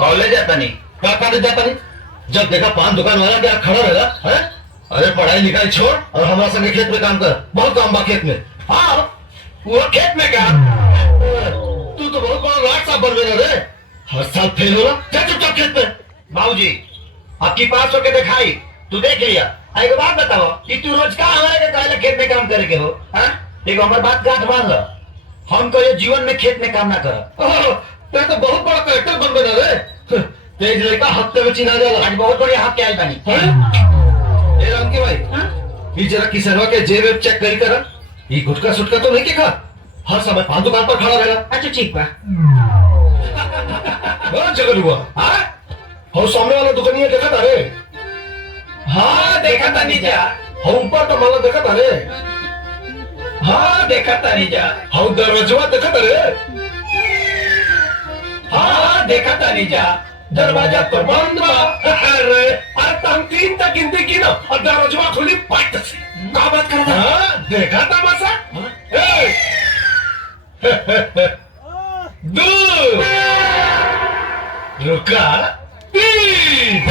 College जाता नहीं। क्या कॉलेज जाता नहीं? जब देखा पान दुकान वाला क्या खड़ा रहेगा है? अरे पढ़ाई लिखाई छोड़ और हमारे संगे खेत में काम कर, बहुत काम बा खेत में। हाँ वो खेत में क्या? तू तो बहुत बड़ा लाट साहब बन गया रे, हर साल फेल हो रहा। जा चुपचाप खेत में। बाबूजी आपकी पास होके दिखाई, तू देख लिया। एक बात बताओ कि तू रोज का हमारे के खेत में काम करे के हो? देखो हमारी बात गांठ बांध लो, हम कभी जीवन में खेत में काम ना करो। ते तो बहुत बड़ा कलेक्टर बन गया रे, तेज लड़का हफ्ते में चिना जाला। आज बहुत बढ़िया हाथ के आयल बानी। ए राम के भाई, ये जरा किसनवा के जेब वेब चेक करी कर। ये गुटका सुटका तो नहीं के खा, हर समय पान दुकान पर खड़ा रहेगा। अच्छा ठीक बा। जगह हुआ और सामने वाला दुकानिया देखा था रे? हाँ देखा था नीचा। हम ऊपर तो माला देखा था रे? हाँ देखा था नीचा। हम दरवाजा देखा था रे? हाँ देखा था नीचा। दरवाजा तो बंद बा। अरे हम 3 तक गिनती की ना और दरवाजा खुली पट से। क्या बात कर रहा है? हाँ देखा था मसा? दो रुका 3।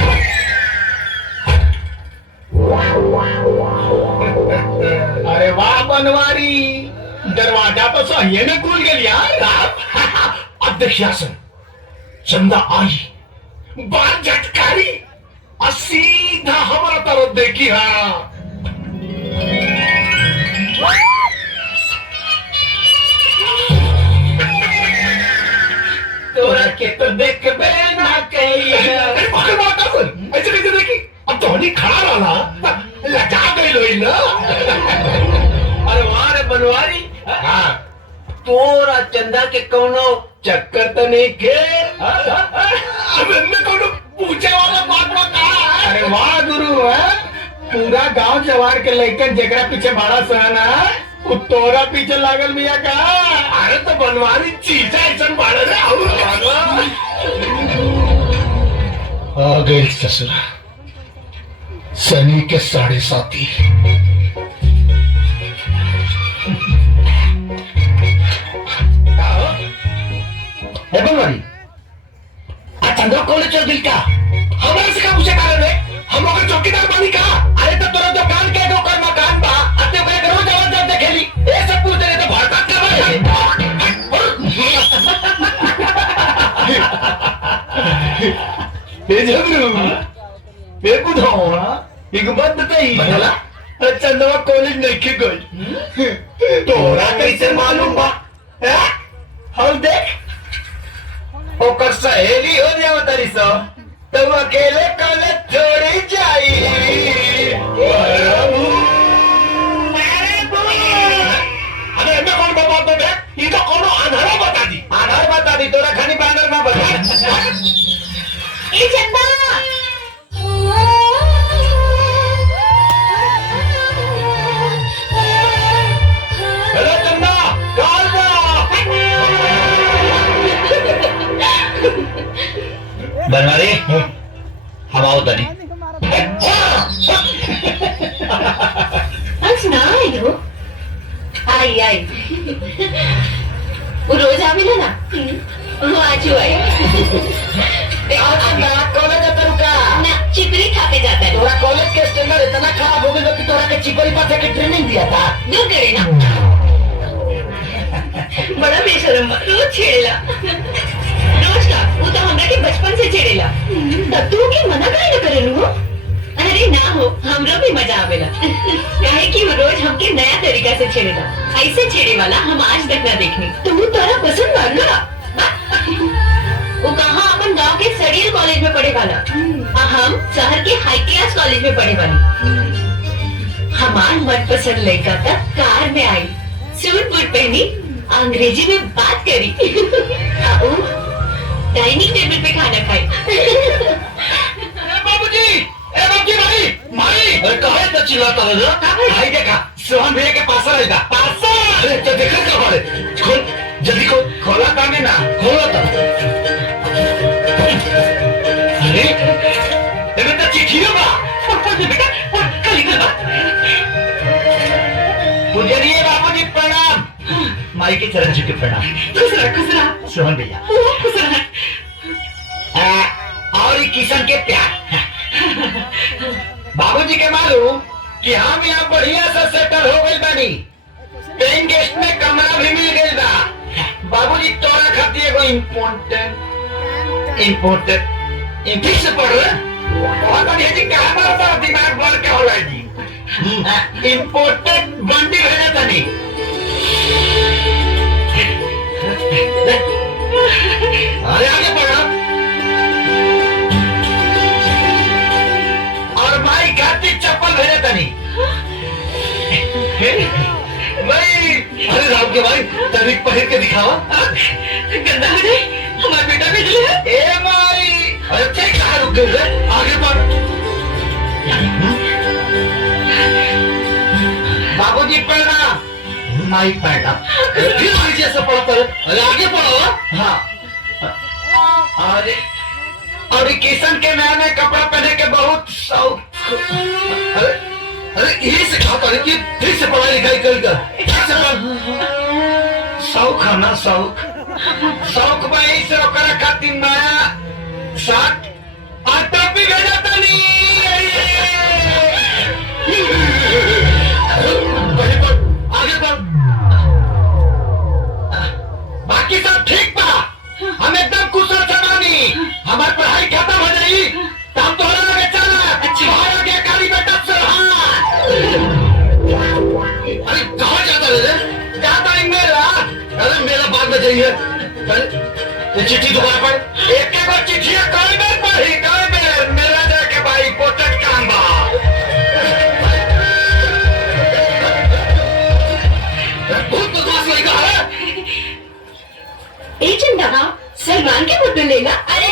अरे वाह बनवारी, दरवाजा तो सही में खुल गया यार। अब देखिए आसन, चंदा आई, बाल झटकारी और सीधा हमारा तरफ देखी। हाँ तोरा के तो देख बे ना कही। ऐसे कैसे देखी? अब तो हनी खड़ा रहा, लजा गई लोई ना। अरे वाह रे बनवारी, हाँ तोरा चंदा के कोनो चक्कर तो नहीं के? अब इनने कोनो पूछे वाला बात में कहा है? अरे वाह गुरु है, पूरा गांव जवार के लइकन जेकरा पीछे बड़ा सहना वो तोरा पीछे लागल मिया का। अरे तो बनवारी चीजा ऐसा बाड़ा रे। आ गई ससुरा, शनि के 7.5। बनवारी चंद्रा कॉलेज चल दिल का हमारे से का पूछे कारण है? हम लोग चौकीदार बनी का? अरे तो तोरा दुकान के दो कर मकान बा, अते ओकरे के रोज आवाज जब देखेली ए सब पूछ रहे तो भड़का कर रहे। ए झगड़ू ए बुधावा एक बात बताई बताला? चंदवा कॉलेज नहीं के गई। तोरा कैसे मालूम बा? हम देख ओकर सहेली हो जाओ तरी सो तुम अकेले कॉलेज छोड़ी जाई। अरे मैं कौन बाबा तो देख, ये तो कौन आधार बता दी। आधार बता दी, तोरा खानी बांदर ना बता। ए चंदा, हेलो चंदा, कॉल बनवारी हम आओ तनी। अच्छा ना आई आई वो रोज आवेला ना, वो आजू आई। कॉलेज रुका ना चिपरी खाते जाता है। तोरा कॉलेज के स्टैंडर्ड इतना खराब हो गया कि तोरा के चिपरी पासे के ट्रेनिंग दिया था। दूर करे ना, बड़ा बेशरम रोज छेड़ेला। रोज का वो तो हमरा के बचपन से छेड़ेला। तब तू के मना काहे न करेलू? अरे ना हो, हमरा भी मजा आवेला। काहे कि वो रोज हमके नया तरीका से छेड़ेला। ऐसे छेड़े वाला हम आज तक ना देखनी। तू तोरा पसंद बारला? वो कहाँ अपन गांव के सड़ियल कॉलेज में पढ़े वाला, हम शहर के हाई क्लास कॉलेज में पढ़े वाली। हमार मनपसंद लड़का तक कार में आई, सूट बूट पहनी, अंग्रेजी में बात करी, डाइनिंग टेबल पे खाना खाई। बाबूजी भाई माई, अरे कहाँ इतना चिल्लाता है ना? भाई देखा सोहन भैया के पास रहेगा। अरे तो देखा क्या बारे? खोल जल्दी खोल। खोला काने ना खोला था। अरे ये बेटा चिट्ठी है बा। बेटा कल निकल बा। पुजरिए बाबूजी प्रणाम। माई के चरण छू के प्रणाम। खुश रह सोहन भैया खुश रह। किशन के प्यार। बाबूजी के मालूम कि हम यहाँ बढ़िया से सेटल हो गए बानी, पेइंग गेस्ट में कमरा भी मिल गई बा। बाबूजी तोरा खातिर एगो इम्पोर्टेंट ठीक से पढ़ रहे बहुत बढ़िया जी, कहा मारता दिमाग भर के हो रहा है जी। इम्पोर्टेंट बंडी भेजा तनी। अरे आगे पढ़ो। और भाई खातिर चप्पल भेजे तनी। भाई अरे राम के भाई तनिक पहन के दिखावा। गंदा हो जाए हमारा बेटा भेज ले। ए माई अरे ठीक कहाँ रुक गए रे? आगे बढ़। बाबूजी पढ़ना माई पढ़ना फिर नीचे से पढ़ता है। अरे आगे पढ़ो। हाँ और किशन के नया नया कपड़ा पहने के बहुत शौक। अरे यही सिखाता है कि ठीक से पढ़ाई लिखाई कर शौक है ना, शौक भाई से ओकरा खातिर नया शर्ट और टोपी भेजा तनी। आगे बढ़। बाकी सब ठीक बा, हम एकदम कुशल समानी। हमारी पढ़ाई खत्म हो जाई तो हम तोहरा लगे चला। बाहर आगे काली बेटा सरहान। अरे कहाँ जाता रे? जाता है मेला। अरे मेला बाद में जाइए। ये चिट्ठी दोबारा पढ़। एक एक बार चिट्ठी कई बार पढ़ी, कई बार मेला जाके भाई पोटक काम बा। बहुत बदमाश लड़का है। ए चंदा सलमान के फोटो लेना। अरे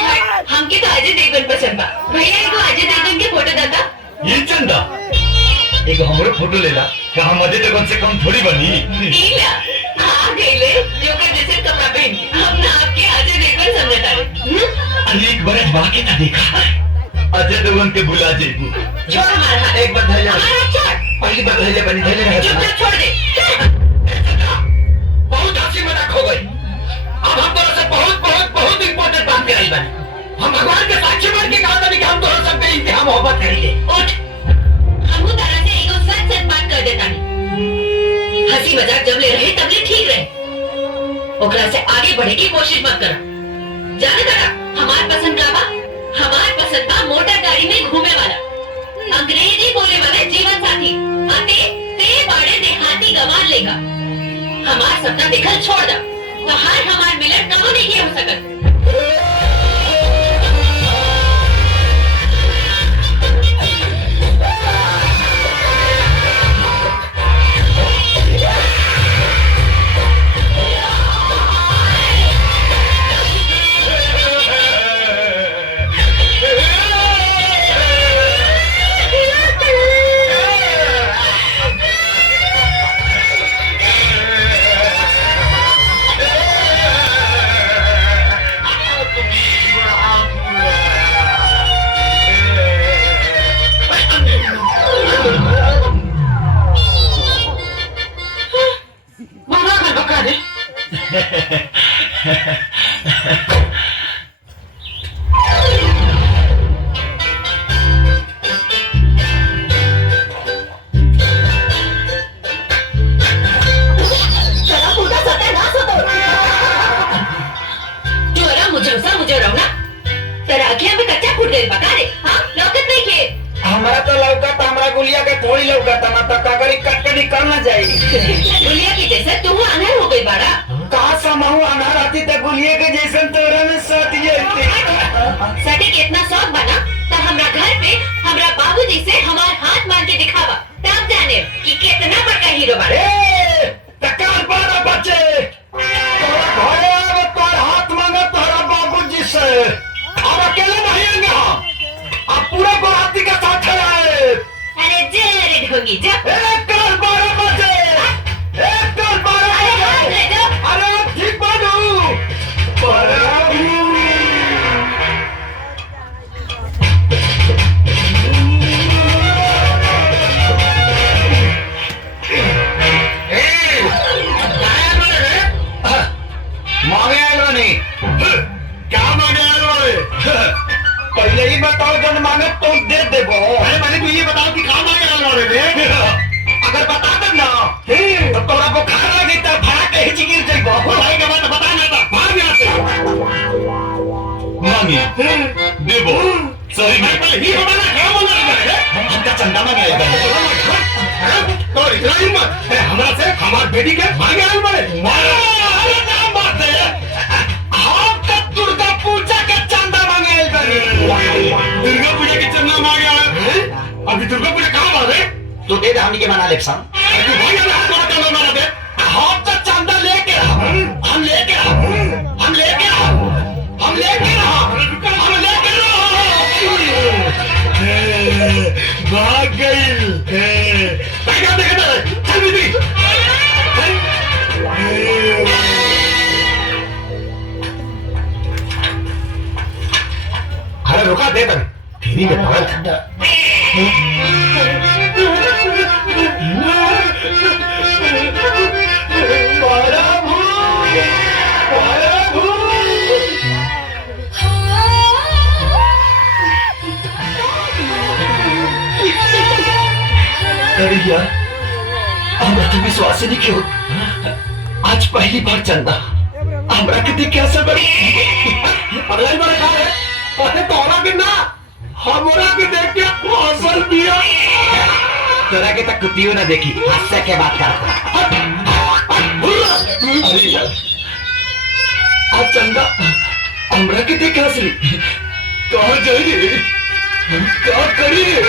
हमके तो अजय देवगन पसंद बा। भैया एगो अजय देवगन के फोटो दादा। ये चंदा एक हमारे फोटो लेला कि हम अजय देवगन से कम थोड़ी बनी। नीला आ गईले जोकर जैसे कपड़ा पहन के हम ना आपके अजय देवगन समझता है। अरे एक बार वाकई ना देखा अजय देवगन के बुला जेबू। छोड़ हमारा हाथ। एक बार धैर्य हमारा छोड़। पहली बार धैर्य बनी धैर्य चुपचाप छोड़ दे। बहुत हंसी मजाक हो गई। अब हम तोरा से बहुत इम्पोर्टेंट बात कराई बने। हम भगवान के साक्षी बन के कहा था कि हम तोरा सबके इंतहा मोहब्बत करेंगे। उठ हमू तारा से एगो सच बात कर देता नहीं। हंसी मजाक जब ले रहे तब ले ठीक रहे, ओकरा से आगे बढ़े की कोशिश मत करा। जाने करा हमार पसंद का बा? हमार पसंद बा मोटर गाड़ी में घूमे वाला, अंग्रेजी बोले वाले जीवन साथी। आते ते बाड़े देहाती गंवार लेगा। हमार सपना देखल छोड़ दा, तो हमार मिलन कबो नहीं हो सकत। हमारा तो लौका तो हमारा गुलिया के थोड़ी लौका था ना, तो कागरी कट के निकल ना जाएगी। गुलिया की जैसे तू अनहर हो गई बाड़ा। कहा समाहू अनार आती तो गुलिया के जैसे तोरा में सटी सटी के इतना शौक बना तो हमरा घर पे हमरा बाबूजी से हमार हाथ मार के दिखावा, तब जाने कि कितना बड़का हीरो बाड़ा। तकार बारा बच्चे तोरा घरे आवे तोर हाथ मांगे तोरा बाबूजी से। अब अकेले नहीं आएंगे हम, अब पूरा बराती का साथ आए। अरे जरे ढोंगी जा। एक कर 12 बजे, एक कर 12 बजे। अरे ठीक बानू मांगे आए नहीं क्या मांगे आए पहले ही बात जौन मांगे तो दे देबो। अरे मैंने तू ये बताओ कि कहाँ मांगे आने वाले थे? अगर बता दे ना तो तोरा बुखार लगी तो भाग के हिच गिर जाइबो। भाई का बात बता ना था, भाग यहाँ से। मांगी देबो सही में। पहले ही बताना क्या बोल रहा है? हमका चंदा मंगाएगा। तो इतना हिम्मत हमारा से हमारे बेटी के मांगे आने वाले? अरे क्या बात है, हम का दुर्गा पूजा के चंदा मंगाएगा। दुर्गा पूजा की चंदा मांगे आए? अभी दुर्गा पूजा कहाँ आ रहे? तो दे दे हमनी के मना लेब सन। अभी भाई अभी हाथ मार चंदा मारा दे। हम तो चंदा लेके हम लेके हम लेके हम लेके हम लेके भाग गई। क्या देखा था? चल दीदी। अरे रुका दे तब तेरी में पागल। अरे यार हमरा तो विश्वास ही नहीं क्यों। आज पहली बार चंदा हमरा के देख क्या सबर। अगली बार कहा है? अरे तोरा के ना हमरा के देख के हौसल दिया। तोरा के तक कुतियो ना देखी हास्य के बात कर। अरे यार आज चंदा हमरा के देख हंसली। कहाँ जाई रे, क्या करी रे?